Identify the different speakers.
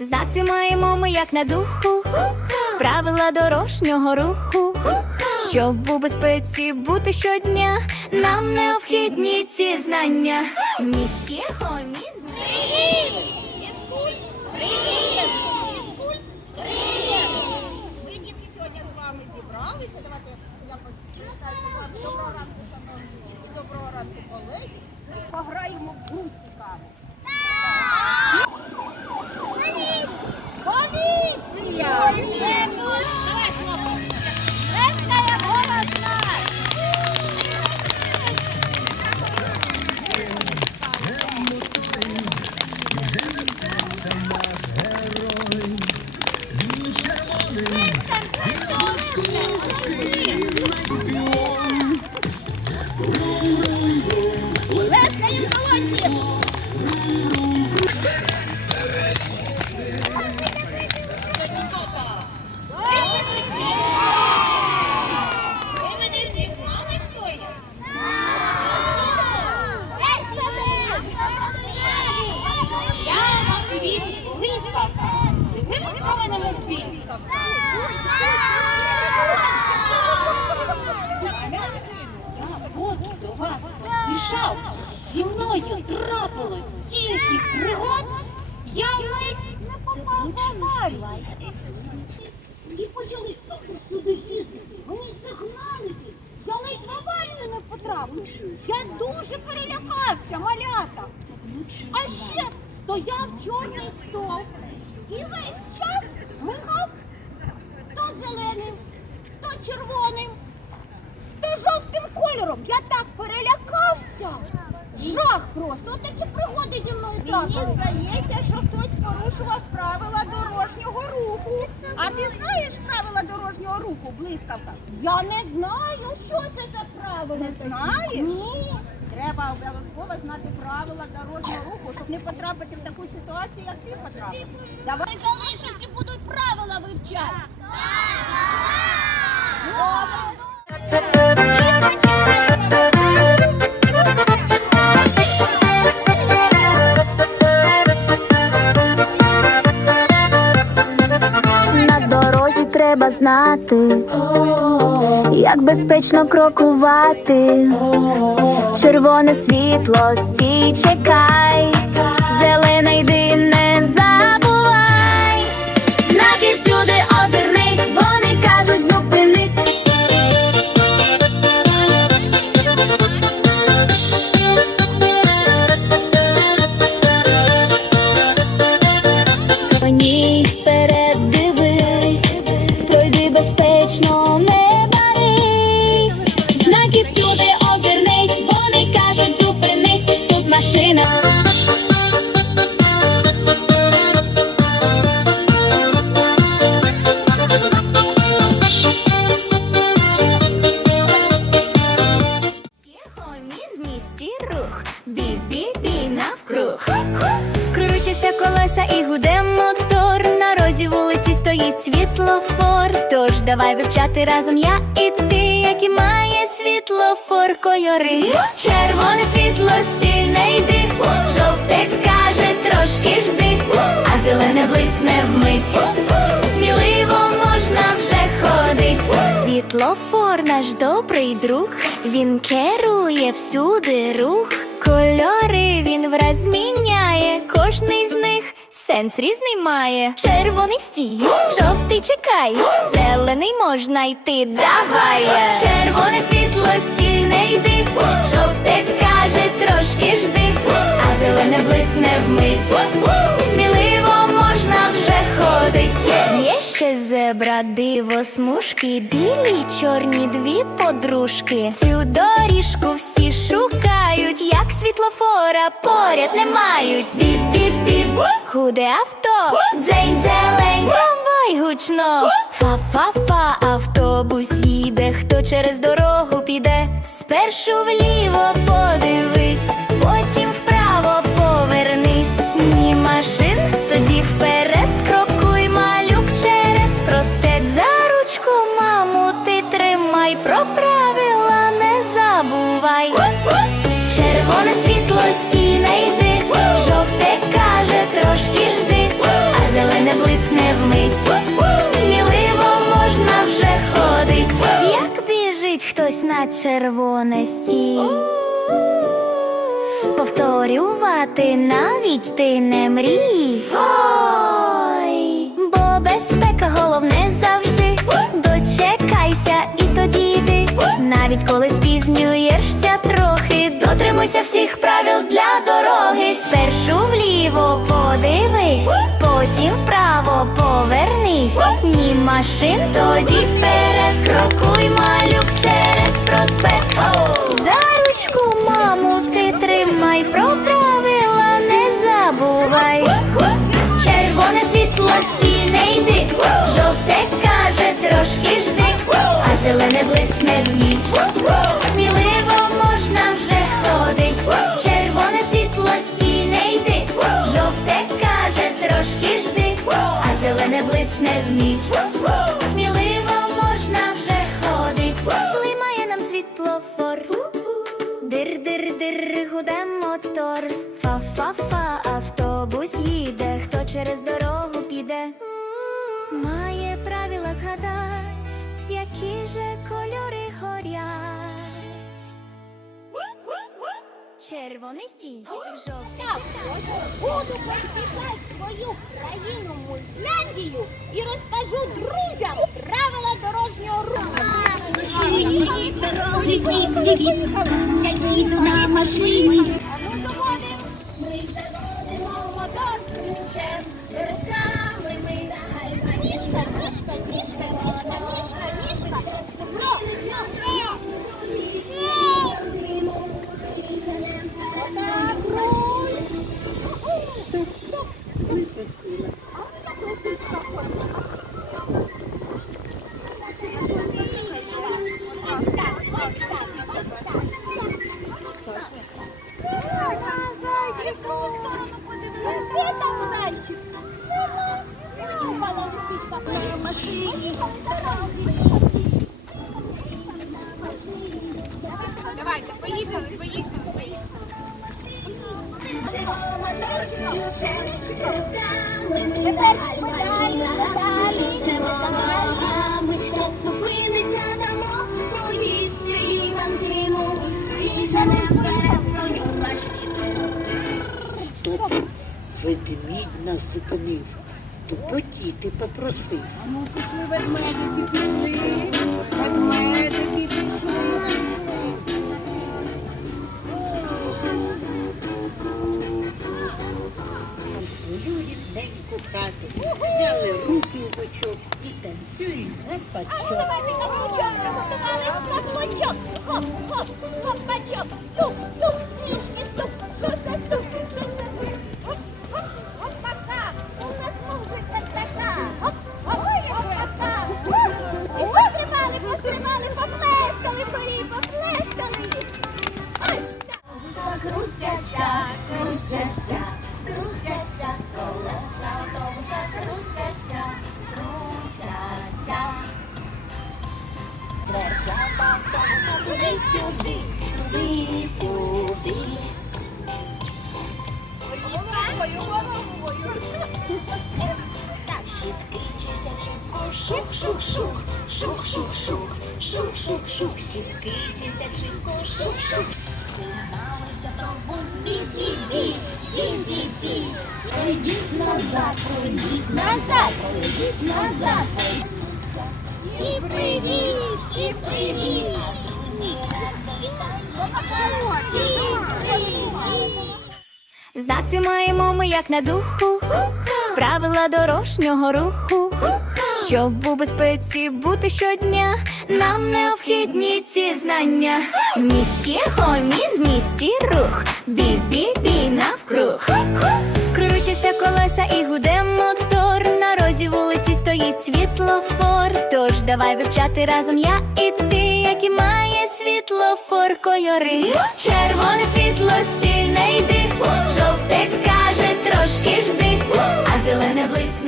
Speaker 1: Знати маємо ми як на духу, правила дорожнього руху. Щоб у безпеці бути щодня, нам необхідні ці знання. В місті гомін.
Speaker 2: Сьогодні з вами зібралися. Давайте я привітаюся з. Доброго ранку, шановні дітки, доброго ранку, колеги. Ми пограємо в Я
Speaker 3: от до вас поспішав. Зі мною трапилось стільки пригод, я не попав в аварію.
Speaker 2: І почали сюди їздити. Вони сигналити. Я ледь в аварію. Я дуже перелякався, малята. А ще стояв чорний стовп. І весь час мигав то зеленим, то червоним, то жовтим кольором. Я так перелякався. Жах просто. От такі пригоди зі мною трапились. Мені здається, що хтось порушував правила дорожнього руху. А ти знаєш правила дорожнього руху, блискавка? Я не знаю, що це за правила. Не знаєш? Ні. Треба обов'язково знати правила дорожнього руху, щоб не потрапити в таку ситуацію, як ти потрапив. Давай залишись і будуть правила вивчати.
Speaker 1: На знати, як безпечно крокувати. Червоне світло, стій, чекай, безпечно, не барись. Знаки всюди озирнись, вони кажуть, зупинись, тут машина. Бі-бі-бі навкруг. Крутяться колеса і гуде мотор. На розі стоїть світлофор. Тож давай вивчати разом я і ти, які має світлофор кольори. Червоне світло стільне йди, жовте каже, трошки жди, а зелене блисне вмить. Сміливо можна вже ходить. Світлофор наш добрий друг, він керує всюди рух. Кольори він враз зміняє, кожний з них сенс різний має. Червоний стій, жовтий чекай, зелений можна йти, давай. Червоне світло стій, не йди, жовте каже, трошки жди, а зелене блисне вмить. Сміливо ходить. Є ще зебра, диво, смужки, білі, чорні дві подружки. Цю доріжку всі шукають, як світлофора поряд не мають. Біп-біп-біп, худе авто, дзень зелень, трамвай гучно. Фа-фа-фа, автобус їде, хто через дорогу піде. Спершу вліво подивись, потім вправо повернись. Ні машин, трошки жди, а зелене блисне вмить. Сміливо можна вже ходить, як біжить хтось на червоності. Повторювати навіть ти не мрій. Ой! Бо безпека головне завжди. Дочекайся і тоді йди, навіть коли дотримуйся всіх правил для дороги. Спершу вліво подивись, потім вправо повернись. Ні машин, тоді вперед крокуй малюк через проспект. За ручку, маму, ти тримай, про правила не забувай. Червоне світло стіне йди, жовте каже трошки жди, а зелене блисне в ніч. Сміливо. Червоне світло стіне йди, жовте каже трошки жди, а зелене блисне в ніч. Сміливо можна вже ходить. Блимає нам світлофор. Дир-дир-дир, гуде мотор. Фа-фа-фа, автобус їде. Хто через дорогу піде? Має правила згадать, які же кольори Червоний стій, жовтий.
Speaker 2: Так, буду поспішати в свою країну Мультляндію і розкажу друзям правила дорожнього руху.
Speaker 1: Я їду на машині.
Speaker 2: Стоп!
Speaker 4: Ведмідь нас зупинив. Тупотіти попросив.
Speaker 2: Ну, пішли ведмедики, пішли. Ведмедики пішли.
Speaker 4: Рідненьку хату взяли руки у бочок і танцюють
Speaker 2: А ну
Speaker 4: грапачок.
Speaker 2: давайте каблучок приготували скачок. Хоп, хоп, хопачок. Тук, тук, Автобуса туди-сюди, туди-сюди. Головою, головою. Так, щітки чистять шибку, шух-шух-шух, шух-шух-шух, шух-шух-шух, щітки чистять шибку, шух-шух. Сигналить автобус, бі-бі-бі, бі-бі-бі. Пройдіть назад, пройдіть назад, пройдіть назад. Всі привіт, всі привіт. Всі привіт.
Speaker 1: Знати маємо ми як на духу, правила дорожнього руху. Щоб у безпеці бути щодня, нам необхідні ці знання. В місті гомін, в місті рух, бі-бі-бі навкруг. Крутяться колеса і гуде світлофор. Тож давай вивчати разом я і ти, які має світлофор кольори. Червоне світло стільне йди, жовте каже, трошки жди, а зелене близько.